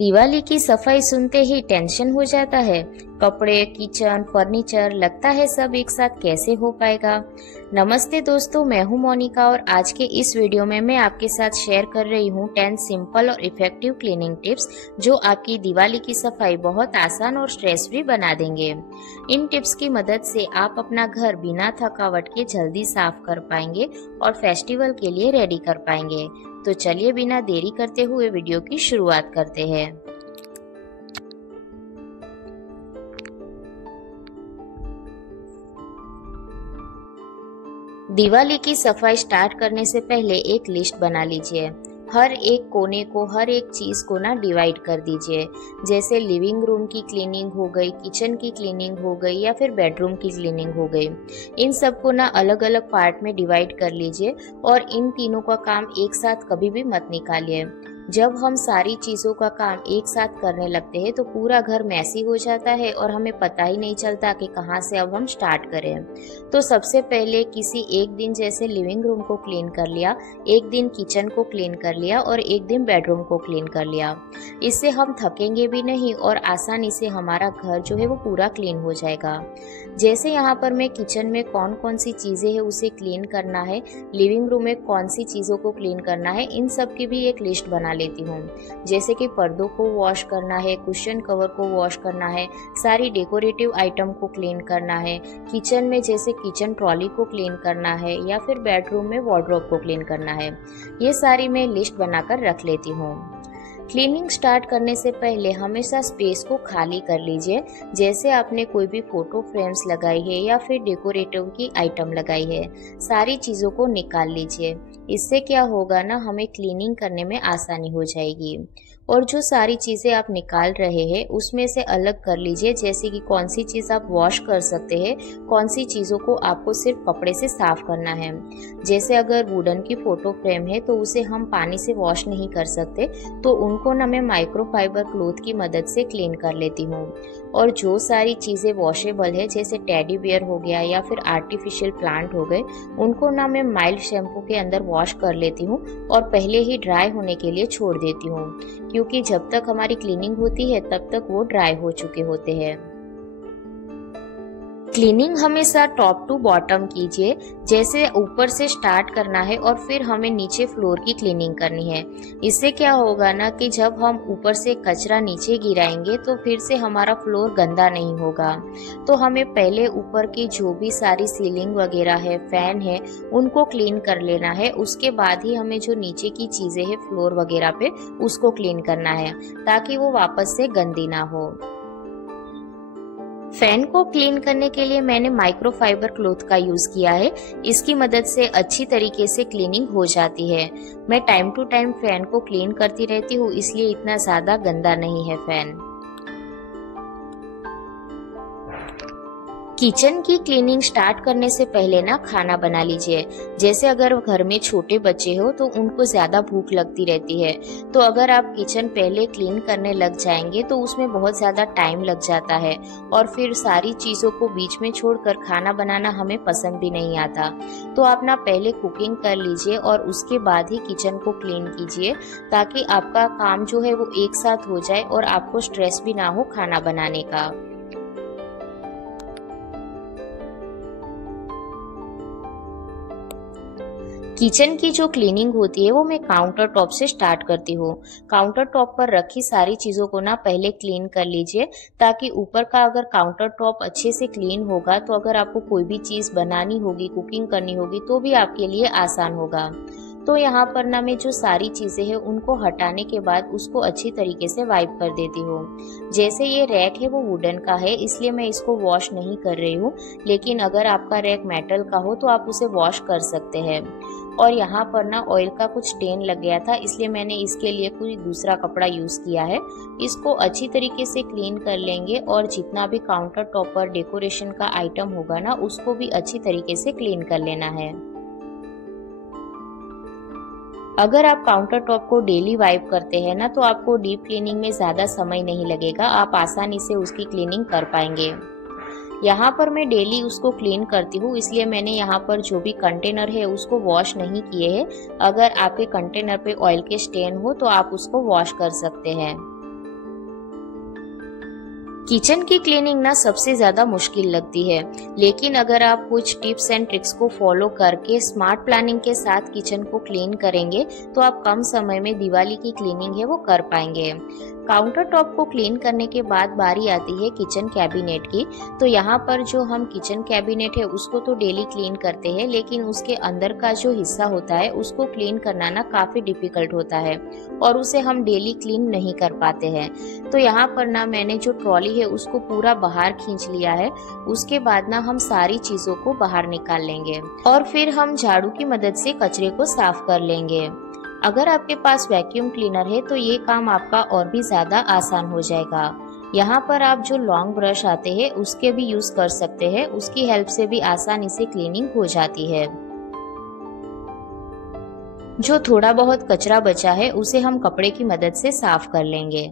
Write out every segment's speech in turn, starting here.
दिवाली की सफाई सुनते ही टेंशन हो जाता है। कपड़े, किचन, फर्नीचर, लगता है सब एक साथ कैसे हो पाएगा। नमस्ते दोस्तों, मैं हूं मोनिका और आज के इस वीडियो में मैं आपके साथ शेयर कर रही हूं 10 सिंपल और इफेक्टिव क्लीनिंग टिप्स जो आपकी दिवाली की सफाई बहुत आसान और स्ट्रेस फ्री बना देंगे। इन टिप्स की मदद से आप अपना घर बिना थकावट के जल्दी साफ कर पाएंगे और फेस्टिवल के लिए रेडी कर पाएंगे। तो चलिए बिना देरी करते हुए वीडियो की शुरुआत करते हैं। दिवाली की सफाई स्टार्ट करने से पहले एक लिस्ट बना लीजिए। हर एक कोने को, हर एक चीज को ना डिवाइड कर दीजिए। जैसे लिविंग रूम की क्लीनिंग हो गई, किचन की क्लीनिंग हो गई या फिर बेडरूम की क्लीनिंग हो गई। इन सबको ना अलग अलग पार्ट में डिवाइड कर लीजिए और इन तीनों का काम एक साथ कभी भी मत निकालिए। जब हम सारी चीजों का काम एक साथ करने लगते हैं तो पूरा घर मैसी हो जाता है और हमें पता ही नहीं चलता कि कहाँ से अब हम स्टार्ट करें। तो सबसे पहले किसी एक दिन जैसे लिविंग रूम को क्लीन कर लिया, एक दिन किचन को क्लीन कर लिया और एक दिन बेडरूम को क्लीन कर लिया। इससे हम थकेंगे भी नहीं और आसानी से हमारा घर जो है वो पूरा क्लीन हो जाएगा। जैसे यहाँ पर मैं किचन में कौन कौन सी चीजें हैं उसे क्लीन करना है, लिविंग रूम में कौन सी चीजों को क्लीन करना है, इन सब की भी एक लिस्ट बना लेती हूँ। जैसे कि पर्दों को वॉश करना है, कुशन कवर को वॉश करना है, सारी डेकोरेटिव आइटम को क्लीन करना है, किचन में जैसे किचन ट्रॉली को क्लीन करना है या फिर बेडरूम में वार्डरोब को क्लीन करना है। ये सारी मैं लिस्ट बनाकर रख लेती हूँ। क्लीनिंग स्टार्ट करने से पहले हमेशा स्पेस को खाली कर लीजिए। जैसे आपने कोई भी फोटो फ्रेम्स लगाई है या फिर डेकोरेटिव की आइटम लगाई है, सारी चीज़ों को निकाल लीजिए। इससे क्या होगा ना, हमें क्लीनिंग करने में आसानी हो जाएगी। और जो सारी चीज़ें आप निकाल रहे हैं उसमें से अलग कर लीजिए, जैसे कि कौन सी चीज़ आप वॉश कर सकते हैं, कौन सी चीज़ों को आपको सिर्फ कपड़े से साफ करना है। जैसे अगर वुडन की फोटो फ्रेम है तो उसे हम पानी से वॉश नहीं कर सकते, तो उनको ना मैं माइक्रोफाइबर क्लॉथ की मदद से क्लीन कर लेती हूँ। और जो सारी चीज़ें वॉशेबल है जैसे टेडी बियर हो गया या फिर आर्टिफिशियल प्लांट हो गए, उनको ना मैं माइल्ड शैम्पू के अंदर वॉश कर लेती हूँ और पहले ही ड्राई होने के लिए छोड़ देती हूँ, क्योंकि जब तक हमारी क्लीनिंग होती है तब तक वो ड्राई हो चुके होते हैं। क्लीनिंग हमेशा टॉप टू बॉटम कीजिए, जैसे ऊपर से स्टार्ट करना है और फिर हमें नीचे फ्लोर की क्लीनिंग करनी है। इससे क्या होगा ना कि जब हम ऊपर से कचरा नीचे गिराएंगे तो फिर से हमारा फ्लोर गंदा नहीं होगा। तो हमें पहले ऊपर की जो भी सारी सीलिंग वगैरह है, फैन है, उनको क्लीन कर लेना है। उसके बाद ही हमें जो नीचे की चीजें है फ्लोर वगैरह पे, उसको क्लीन करना है ताकि वो वापस से गंदी ना हो। फैन को क्लीन करने के लिए मैंने माइक्रोफाइबर क्लॉथ का यूज किया है। इसकी मदद से अच्छी तरीके से क्लीनिंग हो जाती है। मैं टाइम टू टाइम फैन को क्लीन करती रहती हूँ, इसलिए इतना ज्यादा गंदा नहीं है फैन। किचन की क्लीनिंग स्टार्ट करने से पहले ना खाना बना लीजिए। जैसे अगर घर में छोटे बच्चे हो तो उनको ज्यादा भूख लगती रहती है, तो अगर आप किचन पहले क्लीन करने लग जाएंगे तो उसमें बहुत ज्यादा टाइम लग जाता है और फिर सारी चीजों को बीच में छोड़कर खाना बनाना हमें पसंद भी नहीं आता। तो आप ना पहले कुकिंग कर लीजिए और उसके बाद ही किचन को क्लीन कीजिए, ताकि आपका काम जो है वो एक साथ हो जाए और आपको स्ट्रेस भी ना हो खाना बनाने का। किचन की जो क्लीनिंग होती है वो मैं काउंटर टॉप से स्टार्ट करती हूँ। काउंटर टॉप पर रखी सारी चीजों को ना पहले क्लीन कर लीजिए, ताकि ऊपर का अगर काउंटर टॉप अच्छे से क्लीन होगा तो अगर आपको कोई भी चीज बनानी होगी, कुकिंग करनी होगी, तो भी आपके लिए आसान होगा। तो यहाँ पर ना मैं जो सारी चीजें हैं उनको हटाने के बाद उसको अच्छी तरीके से वाइप कर देती हूँ। जैसे ये रैक है वो वुडन का है, इसलिए मैं इसको वॉश नहीं कर रही हूँ, लेकिन अगर आपका रैक मेटल का हो तो आप उसे वॉश कर सकते हैं। और यहाँ पर ना ऑयल का कुछ स्टेन लग गया था, इसलिए मैंने इसके लिए कोई दूसरा कपड़ा यूज किया है। इसको अच्छी तरीके से क्लीन कर लेंगे और जितना भी काउंटर टॉप पर डेकोरेशन का आइटम होगा ना उसको भी अच्छी तरीके से क्लीन कर लेना है। अगर आप काउंटर टॉप को डेली वाइप करते हैं ना तो आपको डीप क्लीनिंग में ज्यादा समय नहीं लगेगा, आप आसानी से उसकी क्लीनिंग कर पाएंगे। यहाँ पर मैं डेली उसको क्लीन करती हूँ, इसलिए मैंने यहाँ पर जो भी कंटेनर है उसको वॉश नहीं किए हैं। अगर आपके कंटेनर पे ऑयल के स्टेन हो तो आप उसको वॉश कर सकते हैं। किचन की क्लीनिंग ना सबसे ज़्यादा मुश्किल लगती है, लेकिन अगर आप कुछ टिप्स एंड ट्रिक्स को फॉलो करके स्मार्ट प्लानिंग के साथ किचन को क्लीन करेंगे तो आप कम समय में दिवाली की क्लीनिंग है वो कर पाएंगे। काउंटर टॉप को क्लीन करने के बाद बारी आती है किचन कैबिनेट की। तो यहाँ पर जो हम किचन कैबिनेट है उसको तो डेली क्लीन करते हैं, लेकिन उसके अंदर का जो हिस्सा होता है उसको क्लीन करना ना काफ़ी डिफिकल्ट होता है और उसे हम डेली क्लीन नहीं कर पाते हैं। तो यहाँ पर ना मैंने जो ट्रॉली है उसको पूरा बाहर खींच लिया है। उसके बाद ना हम सारी चीज़ों को बाहर निकाल लेंगे और फिर हम झाड़ू की मदद से कचरे को साफ कर लेंगे। अगर आपके पास वैक्यूम क्लीनर है तो ये काम आपका और भी ज़्यादा आसान हो जाएगा। यहाँ पर आप जो लॉन्ग ब्रश आते हैं उसके भी यूज़ कर सकते हैं, उसकी हेल्प से भी आसानी से क्लीनिंग हो जाती है। जो थोड़ा बहुत कचरा बचा है उसे हम कपड़े की मदद से साफ कर लेंगे।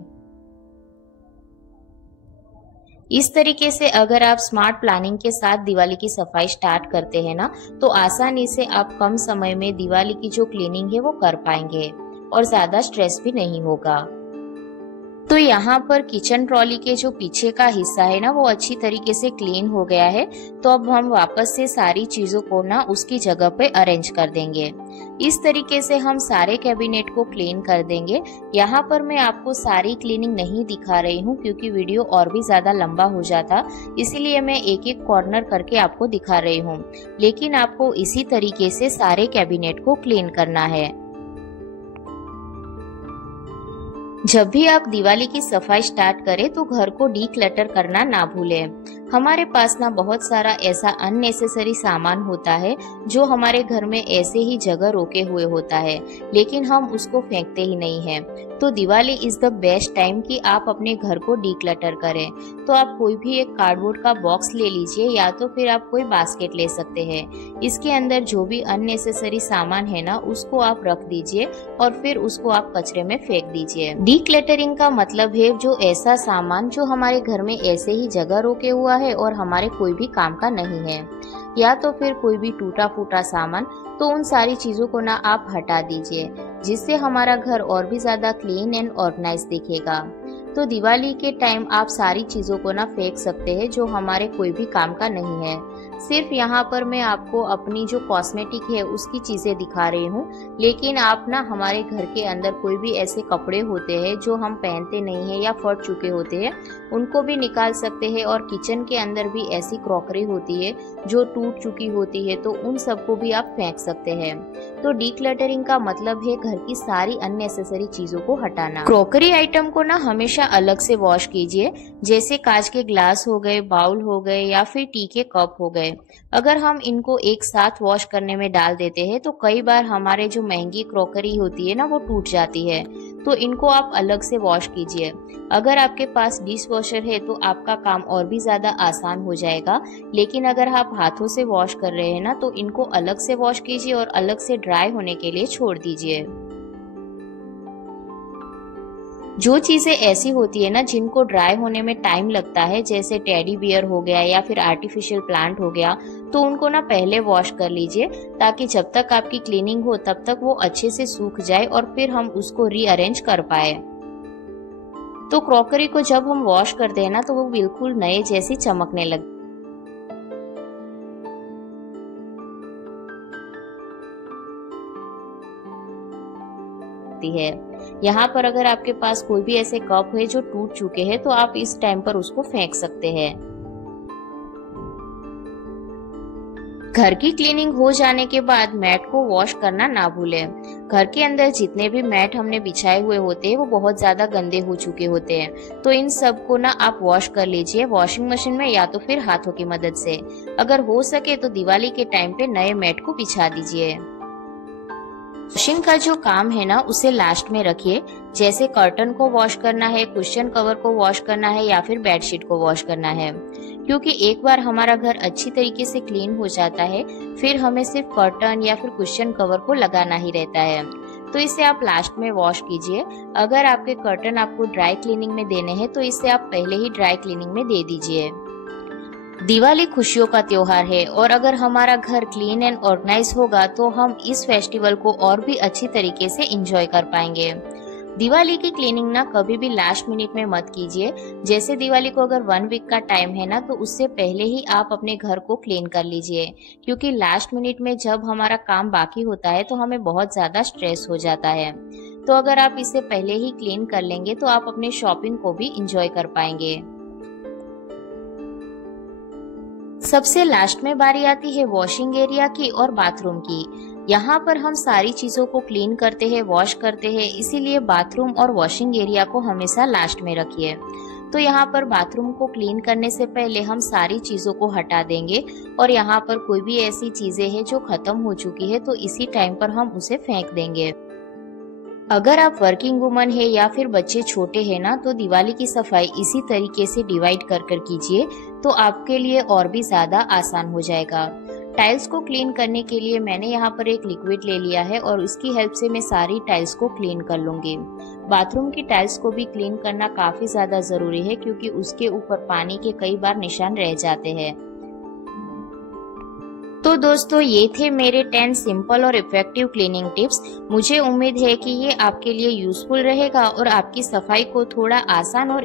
इस तरीके से अगर आप स्मार्ट प्लानिंग के साथ दिवाली की सफाई स्टार्ट करते हैं ना तो आसानी से आप कम समय में दिवाली की जो क्लीनिंग है वो कर पाएंगे और ज्यादा स्ट्रेस भी नहीं होगा। तो यहाँ पर किचन ट्रॉली के जो पीछे का हिस्सा है ना वो अच्छी तरीके से क्लीन हो गया है। तो अब हम वापस से सारी चीजों को ना उसकी जगह पे अरेंज कर देंगे। इस तरीके से हम सारे कैबिनेट को क्लीन कर देंगे। यहाँ पर मैं आपको सारी क्लीनिंग नहीं दिखा रही हूँ क्योंकि वीडियो और भी ज्यादा लंबा हो जाता, इसीलिए मैं एक एक कॉर्नर करके आपको दिखा रही हूँ। लेकिन आपको इसी तरीके से सारे कैबिनेट को क्लीन करना है। जब भी आप दिवाली की सफाई स्टार्ट करें तो घर को डीक्लटर करना ना भूलें। हमारे पास ना बहुत सारा ऐसा अननेसेसरी सामान होता है जो हमारे घर में ऐसे ही जगह रोके हुए होता है, लेकिन हम उसको फेंकते ही नहीं हैं। तो Diwali is the best time कि आप अपने घर को डीक्लटर करें। तो आप कोई भी एक कार्डबोर्ड का बॉक्स ले लीजिए या तो फिर आप कोई बास्केट ले सकते हैं। इसके अंदर जो भी अननेसेसरी सामान है ना उसको आप रख दीजिए और फिर उसको आप कचरे में फेंक दीजिए। डीक्लटरिंग का मतलब है जो ऐसा सामान जो हमारे घर में ऐसे ही जगह रोके हुआ है और हमारे कोई भी काम का नहीं है, या तो फिर कोई भी टूटा फूटा सामान, तो उन सारी चीजों को ना आप हटा दीजिए, जिससे हमारा घर और भी ज्यादा क्लीन एंड ऑर्गेनाइज दिखेगा। तो दिवाली के टाइम आप सारी चीजों को ना फेंक सकते हैं जो हमारे कोई भी काम का नहीं है। सिर्फ यहाँ पर मैं आपको अपनी जो कॉस्मेटिक है उसकी चीजें दिखा रही हूँ, लेकिन आप ना हमारे घर के अंदर कोई भी ऐसे कपड़े होते हैं जो हम पहनते नहीं है या फट चुके होते हैं उनको भी निकाल सकते हैं। और किचन के अंदर भी ऐसी क्रॉकरी होती है जो टूट चुकी होती है तो उन सबको भी आप फेंक सकते हैं। तो डीक्लटरिंग का मतलब है घर की सारी अननेसेसरी चीजों को हटाना। क्रॉकरी आइटम को ना हमेशा अलग से वॉश कीजिए, जैसे कांच के ग्लास हो गए, बाउल हो गए या फिर टी के कप हो गए। अगर हम इनको एक साथ वॉश करने में डाल देते हैं तो कई बार हमारे जो महंगी क्रॉकरी होती है ना वो टूट जाती है। तो इनको आप अलग से वॉश कीजिए। अगर आपके पास डिश वॉशर है तो आपका काम और भी ज्यादा आसान हो जाएगा, लेकिन अगर आप हाथों से वॉश कर रहे हैं ना तो इनको अलग से वॉश कीजिए और अलग से ड्राई होने के लिए छोड़ दीजिए। जो चीजें ऐसी होती है ना जिनको ड्राई होने में टाइम लगता है, जैसे टेडी बियर हो गया या फिर आर्टिफिशियल प्लांट हो गया, तो उनको ना पहले वॉश कर लीजिए ताकि जब तक आपकी क्लीनिंग हो तब तक वो अच्छे से सूख जाए और फिर हम उसको रीअरेंज कर पाए। तो क्रॉकरी को जब हम वॉश करते हैं ना तो वो बिल्कुल नए जैसी चमकने लगती है। यहाँ पर अगर आपके पास कोई भी ऐसे कप है जो टूट चुके हैं तो आप इस टाइम पर उसको फेंक सकते हैं। घर की क्लीनिंग हो जाने के बाद मैट को वॉश करना ना भूलें। घर के अंदर जितने भी मैट हमने बिछाए हुए होते हैं वो बहुत ज्यादा गंदे हो चुके होते हैं, तो इन सब को ना आप वॉश कर लीजिए वॉशिंग मशीन में या तो फिर हाथों की मदद से। अगर हो सके तो दिवाली के टाइम पे नए मैट को बिछा दीजिए। वॉशिंग का जो काम है ना उसे लास्ट में रखिए, जैसे कर्टन को वॉश करना है, कुशन कवर को वॉश करना है या फिर बेडशीट को वॉश करना है। क्योंकि एक बार हमारा घर अच्छी तरीके से क्लीन हो जाता है फिर हमें सिर्फ कर्टन या फिर कुशन कवर को लगाना ही रहता है, तो इसे आप लास्ट में वॉश कीजिए। अगर आपके कर्टन आपको ड्राई क्लीनिंग में देने हैं तो इसे आप पहले ही ड्राई क्लीनिंग में दे दीजिए। दिवाली खुशियों का त्योहार है और अगर हमारा घर क्लीन एंड ऑर्गेनाइज होगा तो हम इस फेस्टिवल को और भी अच्छी तरीके से एंजॉय कर पाएंगे। दिवाली की क्लीनिंग ना कभी भी लास्ट मिनट में मत कीजिए। जैसे दिवाली को अगर 1 वीक का टाइम है ना, तो उससे पहले ही आप अपने घर को क्लीन कर लीजिए, क्योंकि लास्ट मिनट में जब हमारा काम बाकी होता है तो हमें बहुत ज्यादा स्ट्रेस हो जाता है। तो अगर आप इसे पहले ही क्लीन कर लेंगे तो आप अपने शॉपिंग को भी इंजॉय कर पाएंगे। सबसे लास्ट में बारी आती है वॉशिंग एरिया की और बाथरूम की। यहाँ पर हम सारी चीजों को क्लीन करते हैं, वॉश करते हैं, इसीलिए बाथरूम और वॉशिंग एरिया को हमेशा लास्ट में रखिए। तो यहाँ पर बाथरूम को क्लीन करने से पहले हम सारी चीजों को हटा देंगे, और यहाँ पर कोई भी ऐसी चीजें हैं जो खत्म हो चुकी है तो इसी टाइम पर हम उसे फेंक देंगे। अगर आप वर्किंग वुमन है या फिर बच्चे छोटे हैं ना, तो दिवाली की सफाई इसी तरीके से डिवाइड कर कीजिए, तो आपके लिए और भी ज्यादा आसान हो जाएगा। टाइल्स को क्लीन करने के लिए मैंने यहाँ पर एक लिक्विड ले लिया है और इसकी हेल्प से मैं सारी टाइल्स को क्लीन कर लूंगी। बाथरूम की टाइल्स को भी क्लीन करना काफी ज्यादा जरूरी है, क्योंकि उसके ऊपर पानी के कई बार निशान रह जाते हैं। तो दोस्तों, ये थे मेरे 10 सिंपल और इफेक्टिव क्लीनिंग टिप्स। मुझे उम्मीद है कि ये आपके लिए यूजफुल रहेगा और आपकी सफाई को थोड़ा आसान और